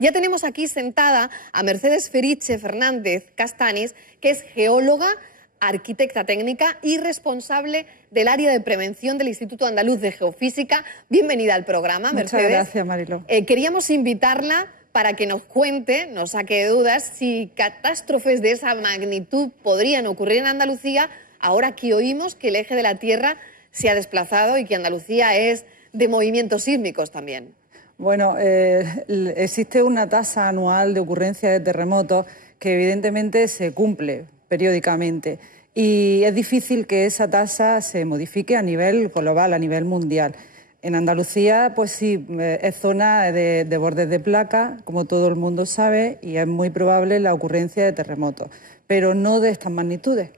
Ya tenemos aquí sentada a Mercedes Feriche Fernández Castanis, que es geóloga, arquitecta técnica y responsable del área de prevención del Instituto Andaluz de Geofísica. Bienvenida al programa, Mercedes. Muchas gracias, Mariló. Queríamos invitarla para que nos cuente, nos saque de dudas, si catástrofes de esa magnitud podrían ocurrir en Andalucía, ahora que oímos que el eje de la Tierra se ha desplazado y que Andalucía es de movimientos sísmicos también. Bueno, existe una tasa anual de ocurrencia de terremotos que evidentemente se cumple periódicamente y es difícil que esa tasa se modifique a nivel global, a nivel mundial. En Andalucía, pues sí, es zona de bordes de placa, como todo el mundo sabe, y es muy probable la ocurrencia de terremotos, pero no de estas magnitudes,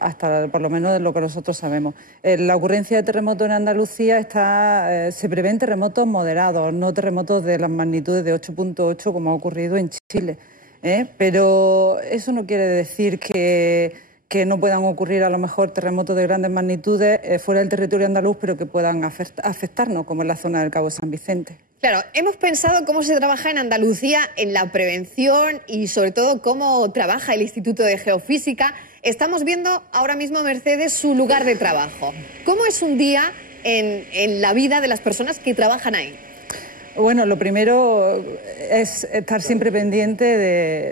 hasta por lo menos de lo que nosotros sabemos. La ocurrencia de terremotos en Andalucía se prevén terremotos moderados, no terremotos de las magnitudes de 8.8 como ha ocurrido en Chile. Pero eso no quiere decir que no puedan ocurrir a lo mejor terremotos de grandes magnitudes fuera del territorio andaluz, pero que puedan afectarnos, como en la zona del Cabo San Vicente. Claro, hemos pensado cómo se trabaja en Andalucía en la prevención y sobre todo cómo trabaja el Instituto de Geofísica. Estamos viendo ahora mismo, Mercedes, su lugar de trabajo. ¿Cómo es un día en la vida de las personas que trabajan ahí? Bueno, lo primero es estar siempre pendiente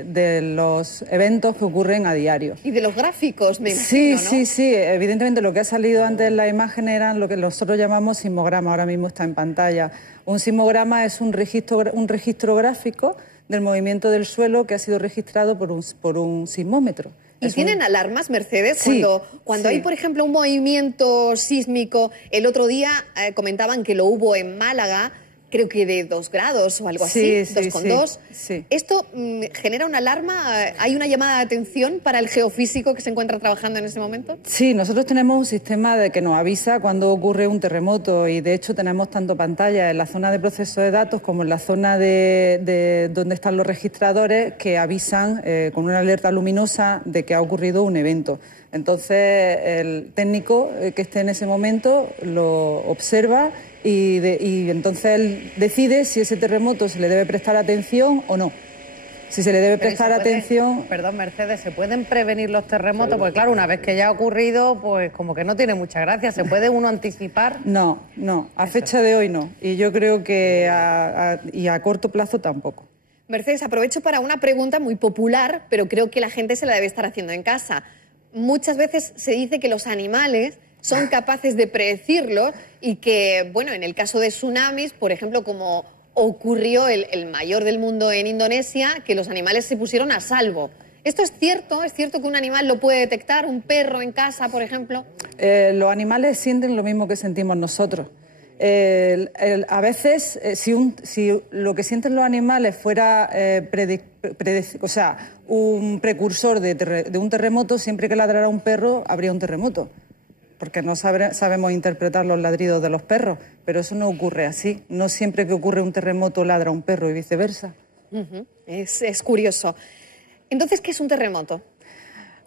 de los eventos que ocurren a diario. Y de los gráficos, me imagino, ¿no? Sí. Evidentemente lo que ha salido antes en la imagen eran lo que nosotros llamamos sismograma, ahora mismo está en pantalla. Un sismograma es un registro gráfico del movimiento del suelo que ha sido registrado por un sismómetro. ¿Y tienen alarmas, Mercedes? Sí, cuando hay, por ejemplo, un movimiento sísmico, el otro día comentaban que lo hubo en Málaga, creo que de 2 grados o algo así, 2,2. Sí. ¿Esto genera una alarma? ¿Hay una llamada de atención para el geofísico que se encuentra trabajando en ese momento? Sí, nosotros tenemos un sistema que nos avisa cuando ocurre un terremoto y de hecho tenemos tanto pantalla en la zona de proceso de datos como en la zona de donde están los registradores que avisan con una alerta luminosa de que ha ocurrido un evento. Entonces el técnico que esté en ese momento lo observa y entonces él decide si ese terremoto se le debe prestar atención o no. Si se le debe prestar atención... Perdón, Mercedes, ¿se pueden prevenir los terremotos? Porque claro, una vez que ya ha ocurrido, pues como que no tiene mucha gracia. ¿Se puede uno anticipar? No, a fecha de hoy no. Y yo creo que a corto plazo tampoco. Mercedes, aprovecho para una pregunta muy popular, pero creo que la gente se la debe estar haciendo en casa. Muchas veces se dice que los animales son capaces de predecirlo y que, bueno, en el caso de tsunamis, por ejemplo, como ocurrió el mayor del mundo en Indonesia, que los animales se pusieron a salvo. ¿Esto es cierto? ¿Es cierto que un animal lo puede detectar? ¿Un perro en casa, por ejemplo? Los animales sienten lo mismo que sentimos nosotros. A veces, si lo que sienten los animales fuera un precursor de un terremoto, siempre que ladrara un perro habría un terremoto. Porque no sabemos interpretar los ladridos de los perros, pero eso no ocurre así. No siempre que ocurre un terremoto ladra un perro y viceversa. Es curioso. Entonces, ¿qué es un terremoto?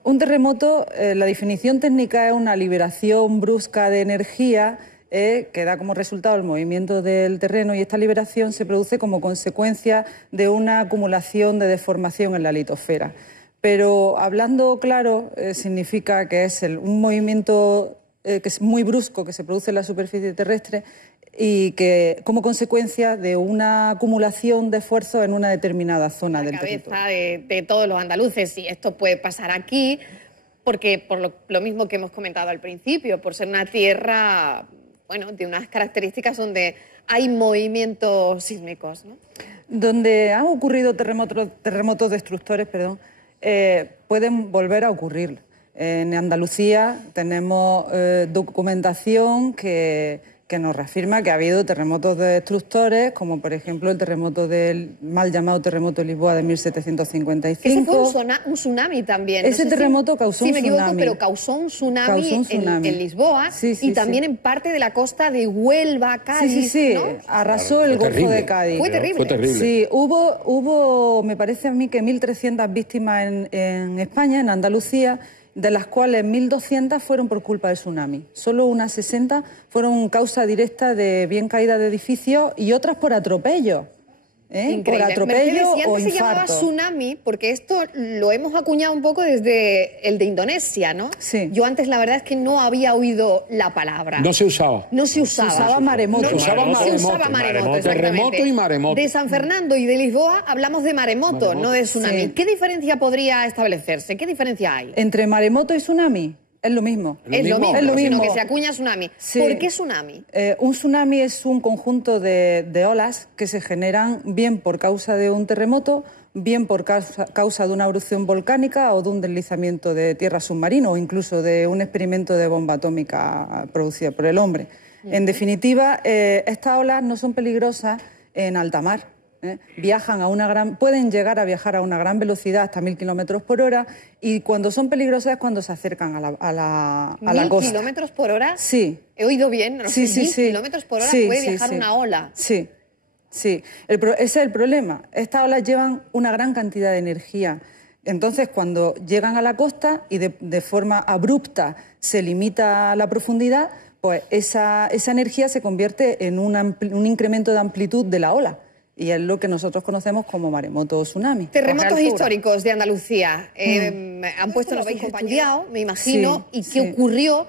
Un terremoto, la definición técnica es una liberación brusca de energía que da como resultado el movimiento del terreno, y esta liberación se produce como consecuencia de una acumulación de deformación en la litosfera. Pero hablando claro, significa que es un movimiento que es muy brusco, que se produce en la superficie terrestre y que como consecuencia de una acumulación de esfuerzo en una determinada zona del territorio. La cabeza de todos los andaluces, y esto puede pasar aquí, porque por lo mismo que hemos comentado al principio, por ser una tierra, bueno, de unas características donde hay movimientos sísmicos, ¿no? Donde han ocurrido terremotos destructores, pueden volver a ocurrir. En Andalucía tenemos documentación que nos reafirma que ha habido terremotos destructores, como por ejemplo el terremoto del mal llamado terremoto de Lisboa de 1755. Ese fue un tsunami también. Ese terremoto causó un tsunami. Sí, me equivoco, pero causó un tsunami en Lisboa y también en parte de la costa de Huelva, Cádiz. ¿No? Arrasó el Golfo de Cádiz. Fue terrible. Sí, hubo, me parece a mí que 1.300 víctimas en España, en Andalucía, de las cuales 1.200 fueron por culpa del tsunami. Solo unas 60 fueron causa directa de bien caída de edificios y otras por atropello. por atropello Mercedes, y o antes se llamaba infarto. tsunami porque esto lo hemos acuñado un poco desde el de Indonesia, ¿no? Sí. Yo antes la verdad es que no había oído la palabra. No se usaba. No se usaba. Se usaba maremoto. No, no, Se usaba no se maremoto. usaba maremoto, Maremoto. exactamente. Terremoto y maremoto. De San Fernando y de Lisboa hablamos de maremoto, no de tsunami. Sí. ¿Qué diferencia podría establecerse? ¿Qué diferencia hay? Entre maremoto y tsunami es lo mismo. Es lo mismo, Es lo sino mismo. que se acuña tsunami. Sí. ¿Por qué tsunami? Un tsunami es un conjunto de olas que se generan bien por causa de un terremoto, bien por causa de una erupción volcánica o de un deslizamiento de tierra submarino o incluso de un experimento de bomba atómica producida por el hombre. En definitiva, estas olas no son peligrosas en alta mar. Pueden llegar a viajar a una gran velocidad, hasta 1000 kilómetros por hora, y cuando son peligrosas es cuando se acercan a la costa. ¿1000 kilómetros por hora? Sí. He oído bien, ¿no? Sí, 1000 kilómetros por hora puede viajar una ola. Sí, sí. Ese es el problema. Estas olas llevan una gran cantidad de energía. Entonces, cuando llegan a la costa y de forma abrupta se limita la profundidad, pues esa energía se convierte en un incremento de amplitud de la ola. Y es lo que nosotros conocemos como maremoto o tsunami. Terremotos históricos de Andalucía. Han puesto los habéis estudiado, me imagino. Sí, ¿Y qué ocurrió?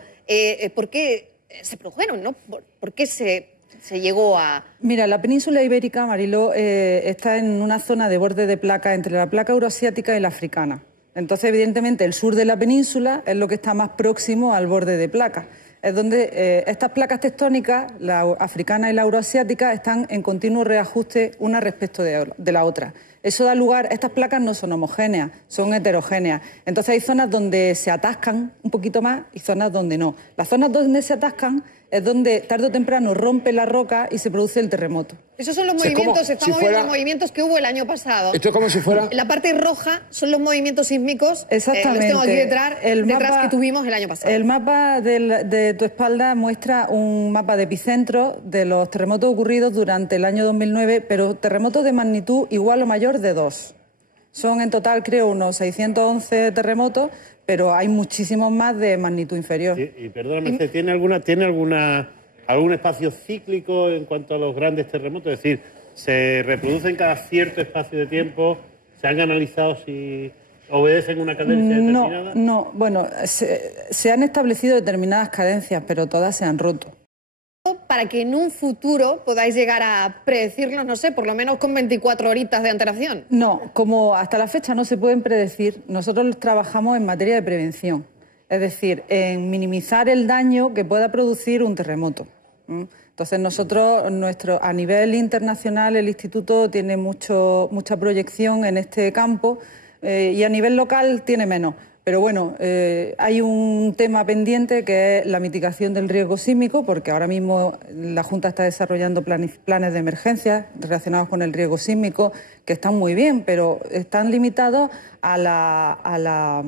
¿Por qué se produjeron? ¿No? ¿Por qué se llegó a...? Mira, la península ibérica, Mariló, está en una zona de borde de placa entre la placa euroasiática y la africana. Entonces, evidentemente, el sur de la península es lo que está más próximo al borde de placa. Es donde estas placas tectónicas, la africana y la euroasiática, están en continuo reajuste una respecto de la otra. Eso da lugar, estas placas no son homogéneas, son heterogéneas. Entonces hay zonas donde se atascan un poquito más y zonas donde no. Las zonas donde se atascan es donde tarde o temprano rompe la roca y se produce el terremoto. Esos son los O sea, movimientos, como estamos si viendo fuera- los movimientos que hubo el año pasado. Esto es como si fuera... La parte roja son los movimientos sísmicos. Exactamente. Los tengo aquí detrás que tuvimos el año pasado. El mapa de tu espalda muestra un mapa de epicentro de los terremotos ocurridos durante el año 2009, pero terremotos de magnitud igual o mayor de 2. Son en total, creo, unos 611 terremotos, pero hay muchísimos más de magnitud inferior. Y perdóname, ¿tiene algún espacio cíclico en cuanto a los grandes terremotos? Es decir, ¿se reproducen cada cierto espacio de tiempo? ¿Se han analizado si obedecen una cadencia determinada? No, bueno, se han establecido determinadas cadencias, pero todas se han roto. Para que en un futuro podáis llegar a predecirlos, no sé, por lo menos con 24 horitas de antelación. No, como hasta la fecha no se pueden predecir, nosotros trabajamos en materia de prevención, es decir, en minimizar el daño que pueda producir un terremoto. Entonces nosotros, a nivel internacional, el Instituto tiene mucha proyección en este campo y a nivel local tiene menos. Pero bueno, hay un tema pendiente que es la mitigación del riesgo sísmico, porque ahora mismo la Junta está desarrollando planes de emergencia relacionados con el riesgo sísmico, que están muy bien, pero están limitados a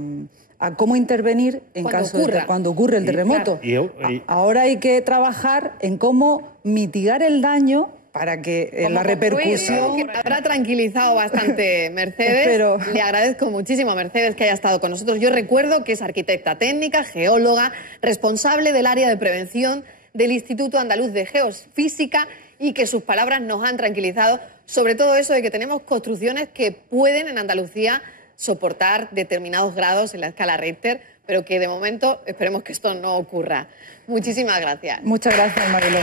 cómo intervenir en caso de cuando ocurre el terremoto. Ahora hay que trabajar en cómo mitigar el daño para que la repercusión... Que me habrá tranquilizado bastante Mercedes. Pero... Le agradezco muchísimo a Mercedes que haya estado con nosotros. Yo recuerdo que es arquitecta técnica, geóloga, responsable del área de prevención del Instituto Andaluz de Geofísica y que sus palabras nos han tranquilizado, sobre todo eso de que tenemos construcciones que pueden en Andalucía soportar determinados grados en la escala Richter, pero que de momento esperemos que esto no ocurra. Muchísimas gracias. Muchas gracias, Mariló.